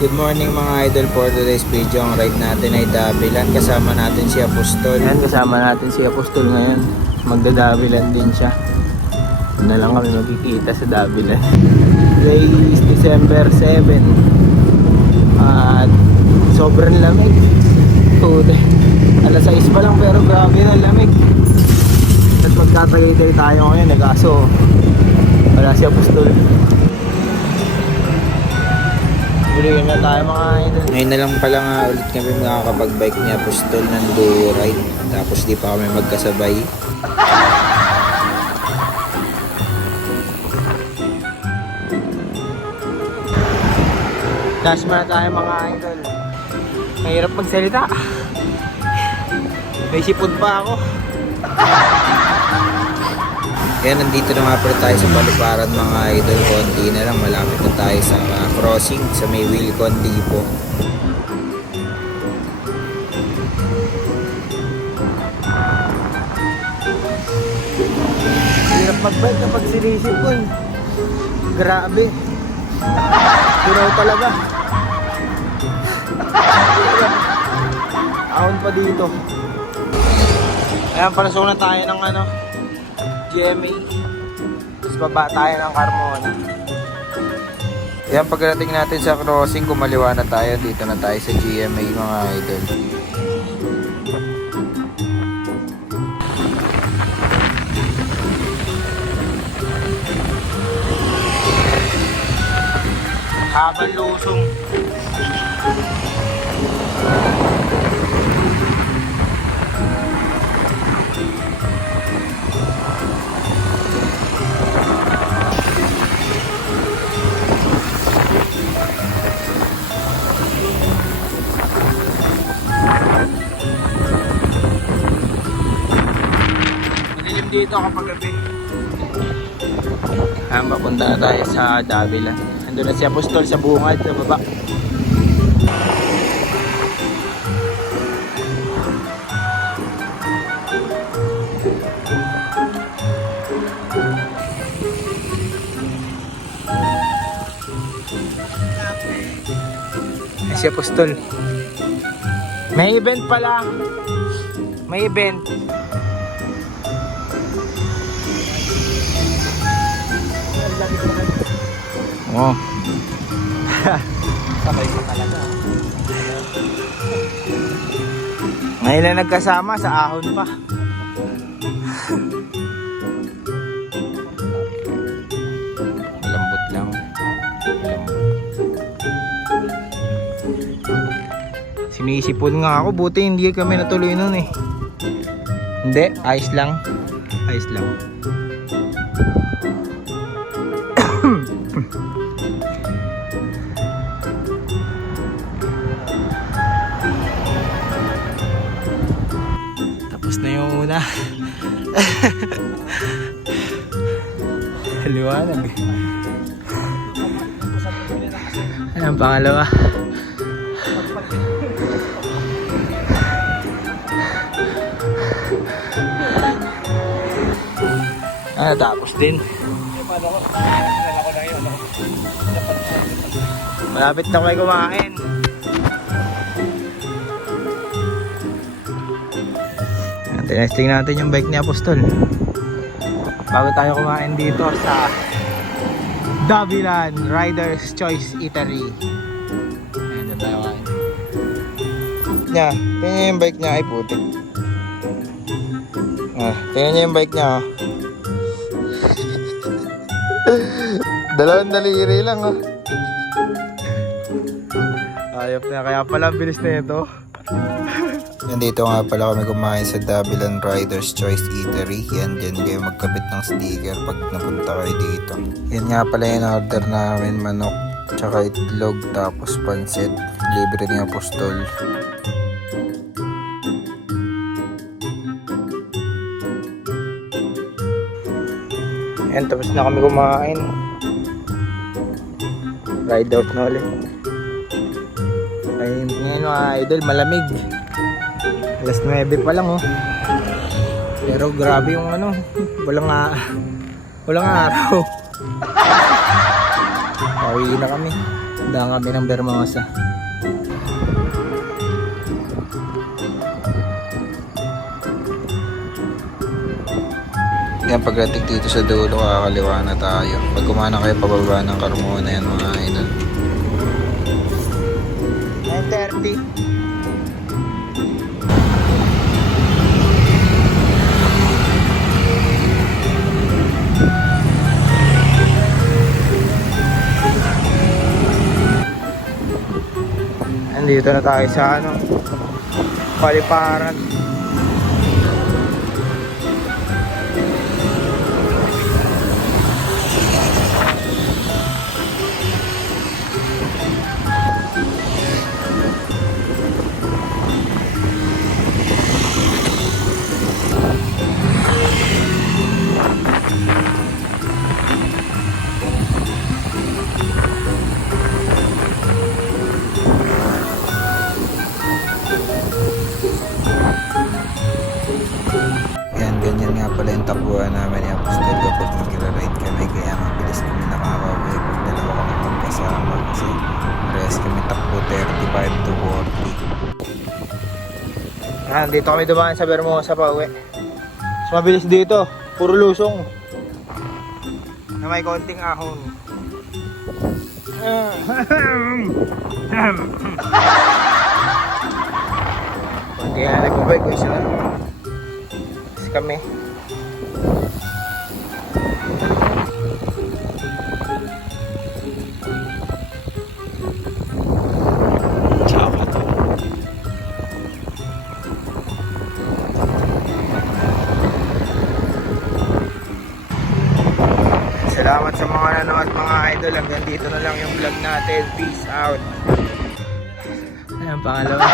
Good morning mga idol, for today's video. Ang ride natin ay Dabilan. Kasama natin si Apostol. Yan, kasama natin si Apostol ngayon. Magdadabilan din siya. Na lang kami magkikita sa Dabilan. Today is December 7. At sobrang lamig. Puti. Alas 6 pa lang pero grabe na lamig. At magtatagay-tay tayo ngayon. Nag-aso. Wala si Apostol. Bulihin na tayo mga idol. Ngayon na lang pala nga ulit kami makakapag-bike ni Apostol ng duo ride. Tapos di pa kami magkasabay. Dash muna tayo mga idol. Mahirap magsalita. May sipod pa ako. Kaya nandito na nga pala tayo sa Paliparan mga idol. Konti na lang, malapit na tayo sa crossing sa may Wilcon Depot. Hirap mag-bike kapag sinisip ko eh. Grabe. Turaw talaga. Ahon pa dito. Ayan, palasok na tayo ng GMA. Tapos baba tayo ng Carmona. Yan, pagdating natin sa crossing, kumaliwa na tayo. Dito na tayo sa GMA mga idol. Habang lusong. Madilim dito kapag gabi. Papunta na tayo sa Dabilan. Nandun na si Apostol sa bungad sa baba. Ay, si Apostol. May event pala. May event. Oh. Sabay ko talaga. Ngayon na nagkasama sa ahon pa. Lambot lang. Sinisipon nga ako, buti hindi kami natuloy nun eh. Hindi, ayos lang. Ayos lang. Tapos na yung una. Liwanag. Ayan, pangalawa. Tapos din. Malapit na kayo kumain. Tinesting natin yung bike ni Apostol bago tayo kumain dito sa Dabilan Rider's Choice Eatery. Ayan na tayo kain. Tingnan niya yung bike niya. Ay puti. Tingnan niya yung bike niya. Dalawang daliri lang Ayop na, kaya pala bilis na ito. Nandito nga pala kami kumain sa Dabilan Rider's Choice Eatery. Yan, dyan kayo magkabit ng sticker pag napunta kayo dito. Yan nga pala yung order namin, manok, tsaka itlog, tapos pansit. Libre ni Apostol. Yan, tapos na kami kumain. Ride out na ulit. Ayun, ngayon mga idol, malamig. Alas 9 pa lang oh. Pero grabe yung walang araw. Pauwi na kami. Daan kami ng Bermosa. Yan, pagdating dito sa dulo, kakaliwa na tayo. Pag kumana kayo pababa ng Carmona yan mga idol. 9:30. Andito na tayo sa Paliparan. Yan, ganyan nga pala yung takbuhan namin ni Apostol kapag mag-ride kami. Kaya mabilis kami nakakawi pag dalawa kami magkasama. Kasi rest kami takbo 35 to 40. Yan, dito kami dumaan sa Bermosa pa uwi. Mas mabilis dito, puro lusong. Na may konting ahon. Kaya nagbabay ko isa lang. Kasi kami. Salamat sa mga nanonood mga idol. Hanggang dito na lang yung vlog natin. Peace out. Ayan, pangalawa.